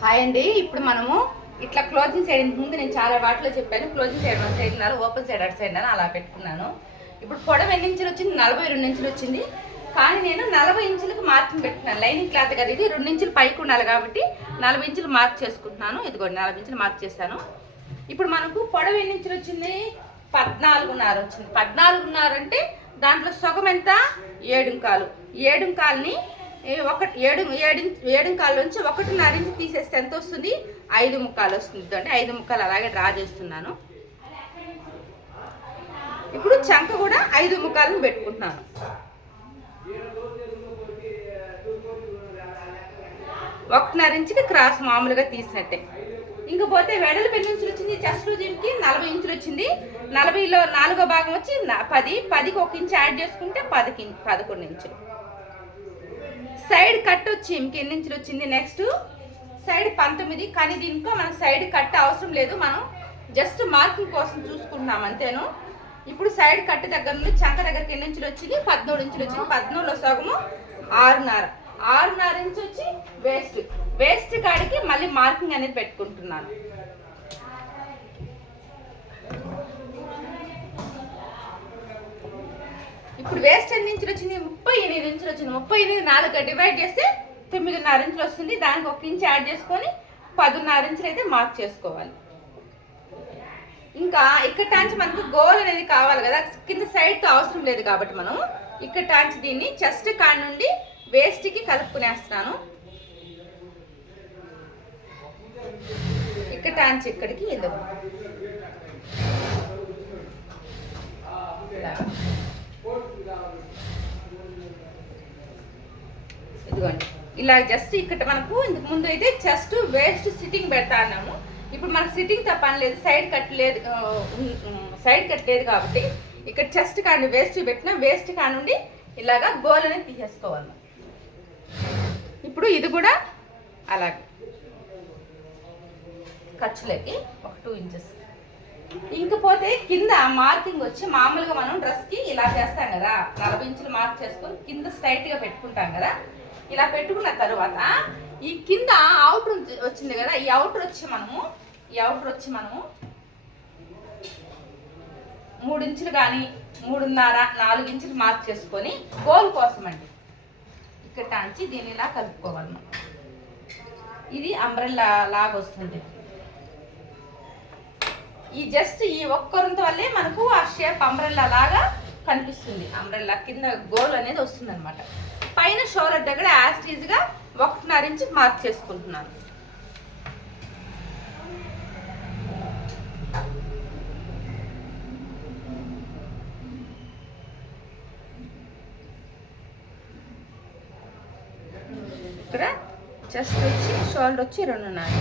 Hi అండి. ఇప్పుడు మనము ఇట్లా క్లోజింగ్ సైడ్ ముందు నేను చాలా వాటిలో చెప్పాను. క్లోజింగ్ సైడ్ 1 సైడ్ ఉన్నారు, ఓపెన్ సైడ్ అటు సైడ్ అలా పెట్టుకున్నాను. ఇప్పుడు పొడవు ఎన్ని ఇంచులు వచ్చింది? 42 ఇంచులు వచ్చింది. కానీ నేను 40 ఇంచులకు మార్కింగ్ పెట్టుకున్నాను. లైనింగ్ క్లాత్ కదా ఇది, 2 ఇంచులు పైకి ఉండాలి కాబట్టి 40 ఇంచులు మార్క్ చేసుకుంటున్నాను. ఇదిగోండి 40 ఇంచులు మార్క్ చేశాను. ఇప్పుడు మనకు పొడవు ఎన్ని ఇంచులు వచ్చింది? 14.5 వచ్చింది. 14.5 అంటే దాంట్లో సగం ఎంత? 7.25. 7.25ని ఏడు కాళ్ళ నుంచి 1.5 ఇంచు తీసేస్తే ఎంత వస్తుంది? 5.25 వస్తుంది. అంటే 5.25 అలాగే డ్రా చేస్తున్నాను. ఇప్పుడు చంక కూడా 5.25 పెట్టుకుంటున్నాను. ఒకటిన్నర ఇంచుకి క్రాస్ మామూలుగా తీసినట్టే. ఇంకపోతే వెడల్పు ఎన్ని ఇంచులు వచ్చింది? చెస్ట్ లూజింగ్కి 40 ఇంచులు వచ్చింది. 40లో 4వ భాగం వచ్చి 10. 10కి 1 ఇంచు యాడ్ చేసుకుంటే 11 ఇంచులు. సైడ్ కట్ వచ్చి ఇంకెన్ని ఇంచులు వచ్చింది? Next side 19. కానీ దీంట్లో మనకు సైడ్ కట్ అవసరం లేదు, మనం జస్ట్ మార్కింగ్ కోసం చూసుకుంటున్నాం అంతేను. ఇప్పుడు సైడ్ కట్ దగ్గర నుండి చంక దగ్గరికి ఎన్ని ఇంచులు వచ్చింది? 14 ఇంచులు వచ్చింది. 14లో సగము 6.5. 6.5 ఇంచు వచ్చి వేస్ట్ కాడికి మళ్ళీ మార్కింగ్ అనేది పెట్టుకుంటున్నాను. ఇప్పుడు వేస్ట్ ఎన్ని ఇంచులు వచ్చింది? 38 ఇంచులు వచ్చింది. 38 4గా డివైడ్ చేస్తే 9.5 ఇంచులు వస్తుంది. దానికి 1 ఇంచు యాడ్ చేసుకొని 10.5 ఇంచులు అయితే మార్క్ చేసుకోవాలి. ఇంకా ఇక్కడ టాంచి మనకు గోల్ అనేది కావాలి కదా, కింద సైడ్తో అవసరం లేదు కాబట్టి మనం ఇక్కడ టాంచి దీన్ని చెస్ట్ కాడ నుండి వేస్ట్కి కలుపుకునేస్తున్నాను. ఇక్కడ టాంచి ఇక్కడికి ఎందుకు ఇదిగోండి ఇలా జస్ట్ ఇక్కడ మనకు ఇంతకు ముందు అయితే చెస్ట్ వేస్ట్ సిట్టింగ్ పెడతా అన్నాము. ఇప్పుడు మనకు సిట్టింగ్ తప్ప పని లేదు, సైడ్ కట్ లేదు కాబట్టి ఇక్కడ చెస్ట్ కాడి వేస్ట్ పెట్టిన వేస్ట్ కాడ నుండి ఇలాగా గోల్ అనేది తీసేసుకోవాలి. ఇప్పుడు ఇది కూడా అలాగే ఖర్చులకి ఒక 2 ఇంచెస్. ఇంకపోతే కింద మార్కింగ్ వచ్చి మామూలుగా మనం డ్రెస్కి ఇలా చేస్తాం కదా, 40 ఇంచులు మార్క్ చేసుకొని కింద స్ట్రైట్గా పెట్టుకుంటాం కదా. ఇలా పెట్టుకున్న తర్వాత ఈ కింద అవుటర్ వచ్చింది కదా, ఈ అవుటర్ వచ్చి మనము 3 ఇంచులు కానీ 3.5 4 ఇంచులు మార్క్ చేసుకొని గోల్ కోసం అండి ఇక్కడ టాంచి దీన్ని ఇలా కలుపుకోవాలి. ఇది అంబ్రెల్లా లాగా వస్తుంది. ఈ జస్ట్ ఈ ఒక్కరంత వల్లే మనకు ఆ షేప్ అంబ్రెల్లా లాగా కనిపిస్తుంది. అంబ్రెల్లా కింద గోల్ అనేది వస్తుంది అనమాట. పైన షోల్డర్ దగ్గర యాస్టీజ్గా 1.5 ఇంచు మార్క్ చేసుకుంటున్నాను. ఇక్కడ చెస్ట్ వచ్చి షోల్డర్ వచ్చి 2.5.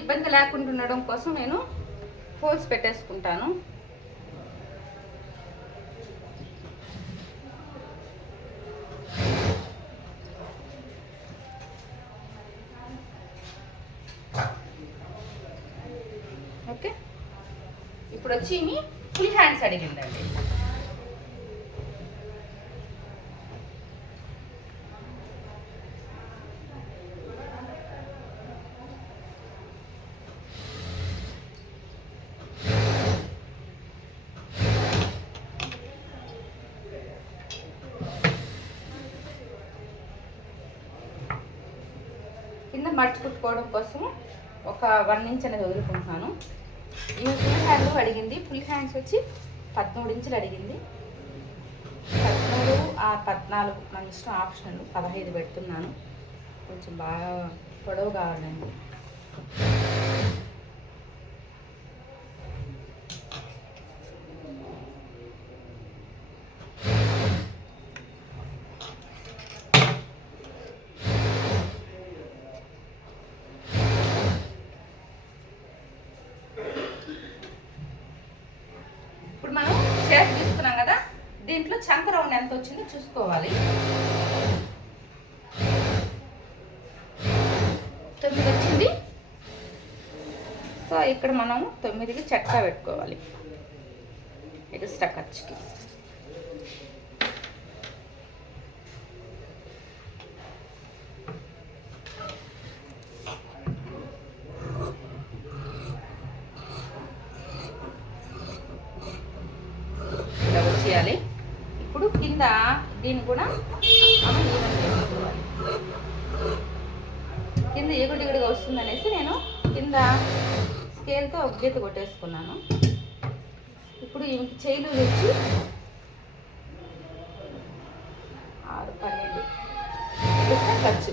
ఇబ్బంది లేకుండా ఉండడం కోసం నేను హోల్స్ పెట్టేసుకుంటాను. ఓకే, ఇప్పుడు వచ్చి ఫుల్ హ్యాండ్స్ అడిగిందండి. మడచి కుట్టుకోవడం కోసం ఒక 1 ఇంచ్ అనేది వదులుకుంటున్నాను. ఇవి ఫుల్ హ్యాండ్ అడిగింది. ఫుల్ హ్యాండ్స్ వచ్చి 13 ఇంచులు అడిగింది. 13 14 మన ఇష్టం, ఆప్షనల్. 15 పెడుతున్నాను. కొంచెం బాగా పొడవు కావాలండి. ఇప్పుడు మనం షేప్ తీసుకున్నాం కదా, దీంట్లో చంక రౌండ్ ఎంత వచ్చిందో చూసుకోవాలి. 9 వచ్చింది. సో ఇక్కడ మనం 9కి చెక్క పెట్టుకోవాలి ఎక్స్ట్రా ఖర్చుకి. ఇలా వచ్చేయాలి. ఇప్పుడు కింద దీన్ని కూడా మనం ఈవెన్ చేసుకోవాలి. కింద ఎగుడిగుడిగా వస్తుందనేసి నేను కింద స్కేల్తో ఒక గీత కొట్టేసుకున్నాను. ఇప్పుడు ఈమెకి చేయిలు వచ్చి 6, 12 ఖర్చు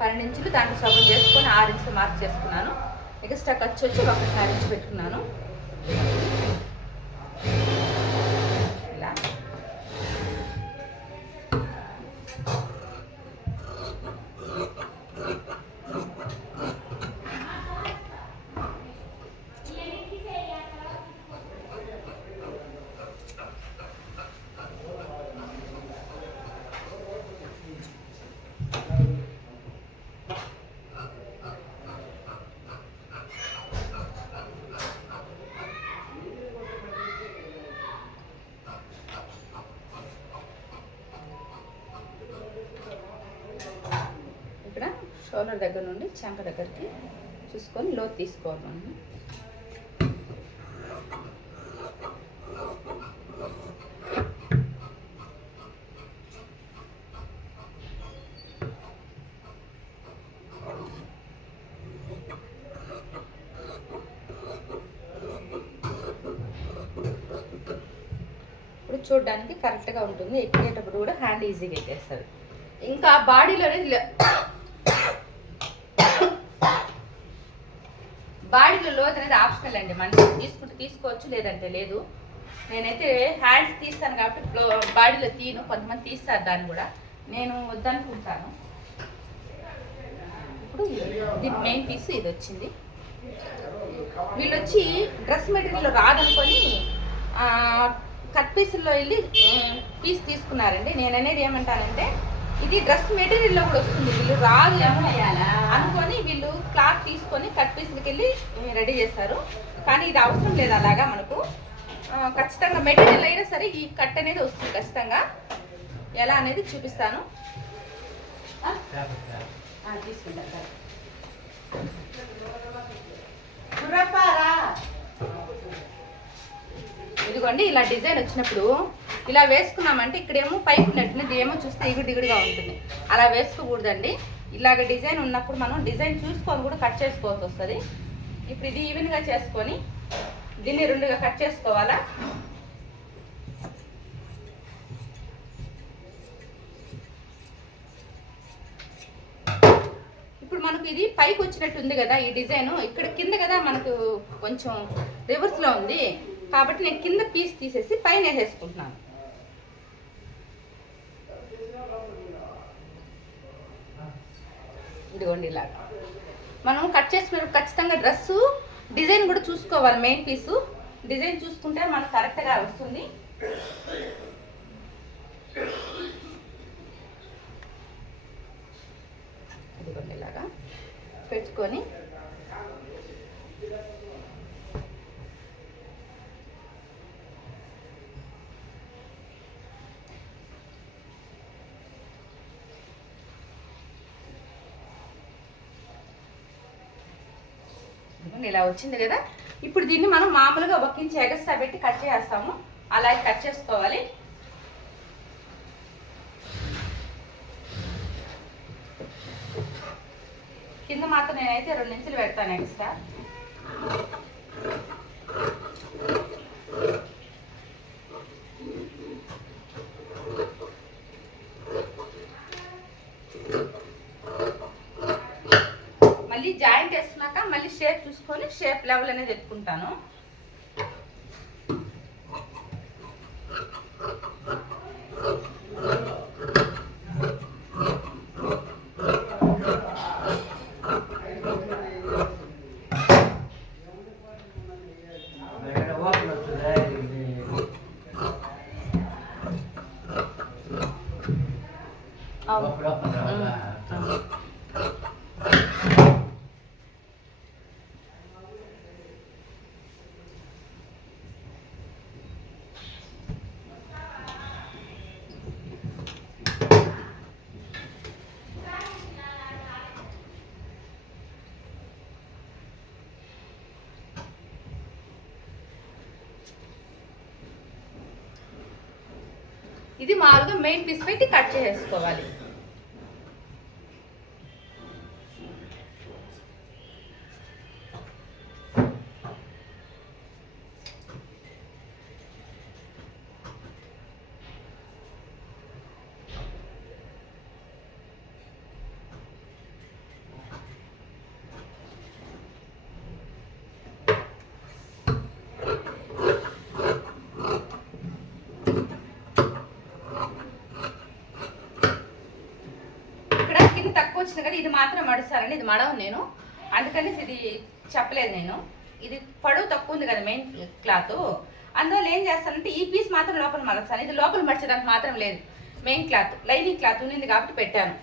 12 ఇంచులు దాంట్లో సగం చేసుకొని 6 ఇంచులు మార్క్ చేసుకున్నాను. ఎక్స్ట్రా ఖర్చు వచ్చి 1.5 ఇంచు పెట్టుకున్నాను. ఇలా షోల్డర్ దగ్గర నుండి చంక దగ్గరికి చూసుకొని లోతు తీసుకోవాలి మనం. ఇప్పుడు చూడడానికి కరెక్ట్గా ఉంటుంది. ఎక్కేటప్పుడు కూడా హ్యాండ్ ఈజీగా ఎక్కేస్తుంది. ఇంకా బాడీలోనే బాడీలో లోతు అనేది ఆప్షనల్ అండి. మనకి తీసుకుంటే తీసుకోవచ్చు, లేదంటే లేదు. నేనైతే హ్యాండ్స్ తీస్తాను కాబట్టి బాడీలో తీను. కొంతమంది తీస్తారు దాన్ని కూడా, నేను వద్దనుకుంటాను. ఇప్పుడు దీని మెయిన్ పీస్ ఇది వచ్చింది. వీళ్ళు వచ్చి డ్రెస్ మెటీరియల్ రాదనుకొని కట్ పీసుల్లో వెళ్ళి పీస్ తీసుకున్నారండి. నేను అనేది ఏమంటానంటే, ఇది డ్రెస్ మెటీరియల్లో కూడా వస్తుంది. వీళ్ళు రాదు అనుకొని వీళ్ళు క్లాత్ తీసుకొని కట్ పీసులకి వెళ్ళి రెడీ చేస్తారు. కానీ ఇది అవసరం లేదు అలాగా. మనకు ఖచ్చితంగా మెటీరియల్ అయినా సరే ఈ కట్ అనేది వస్తుంది ఖచ్చితంగా. ఎలా అనేది చూపిస్తాను. తీసుకుంటాను. ఇదిగోండి, ఇలా డిజైన్ వచ్చినప్పుడు ఇలా వేసుకున్నామంటే ఇక్కడేమో పైకి ఉన్నట్టున్నది, ఏమో చూస్తే దిగుడుగా ఉంటుంది. అలా వేసుకోకూడదండి. ఇలాగ డిజైన్ ఉన్నప్పుడు మనం డిజైన్ చూసుకొని కూడా కట్ చేసుకోవాల్సి వస్తుంది. ఇప్పుడు ఇది ఈవెన్గా చేసుకొని దీన్ని 2గా కట్ చేసుకోవాలా. ఇప్పుడు మనకు ఇది పైకి వచ్చినట్టు ఉంది కదా ఈ డిజైన్, ఇక్కడ కింద కదా మనకు కొంచెం రివర్స్లో ఉంది. కాబట్టి నేను కింద పీస్ తీసేసి పైన వేసేసుకుంటున్నాను. ఇదిగోండి, ఇలాగా మనం కట్ చేసుకున్నప్పుడు ఖచ్చితంగా డ్రెస్సు డిజైన్ కూడా చూసుకోవాలి. మెయిన్ పీసు డిజైన్ చూసుకుంటే మనకు కరెక్ట్గా వస్తుంది. ఇదిగోండి, ఇలాగా పెట్టుకొని ఇలా వచ్చింది కదా. ఇప్పుడు దీన్ని మనం మామూలుగా 1 ఇంచ్ ఎగస్ట్రా పెట్టి కట్ చేస్తాము. అలాగే కట్ చేసుకోవాలి. కింద మాత్రం నేనైతే 2 ఇంచులు పెడతాను ఎక్స్ట్రా. మళ్ళీ జాయింట్ వేసుకున్నాక మళ్ళీ షేప్ చూసుకొని షేప్ లెవెల్ అనేది ఎత్తుకుంటాను. ఇది మామూలుగా మెయిన్ పీస్ పెట్టి కట్ చేసుకోవాలి. తక్కువ వచ్చింది కదా, ఇది మాత్రం మడుస్తారండి. ఇది మడవు నేను, అందుకని ఇది చెప్పలేదు నేను. ఇది పొడవు తక్కువ ఉంది కదా మెయిన్ క్లాత్, అందువల్ల ఏం చేస్తానంటే ఈ పీస్ మాత్రం లోపల మలుస్తాను. ఇది లోపల మడిచేదానికి మాత్రం లేదు, మెయిన్ క్లాత్ లైనింగ్ క్లాత్ ఉన్నింది కాబట్టి పెట్టాను.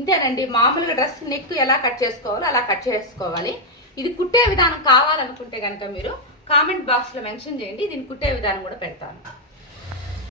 ఇంతేనండి, మామూలుగా డ్రెస్ నెక్ ఎలా కట్ చేసుకోవాలో అలా కట్ చేసుకోవాలి. ఇది కుట్టే విధానం కావాలనుకుంటే కనుక మీరు కామెంట్ బాక్స్లో మెన్షన్ చేయండి, దీన్ని కుట్టే విధానం కూడా పెడతాను.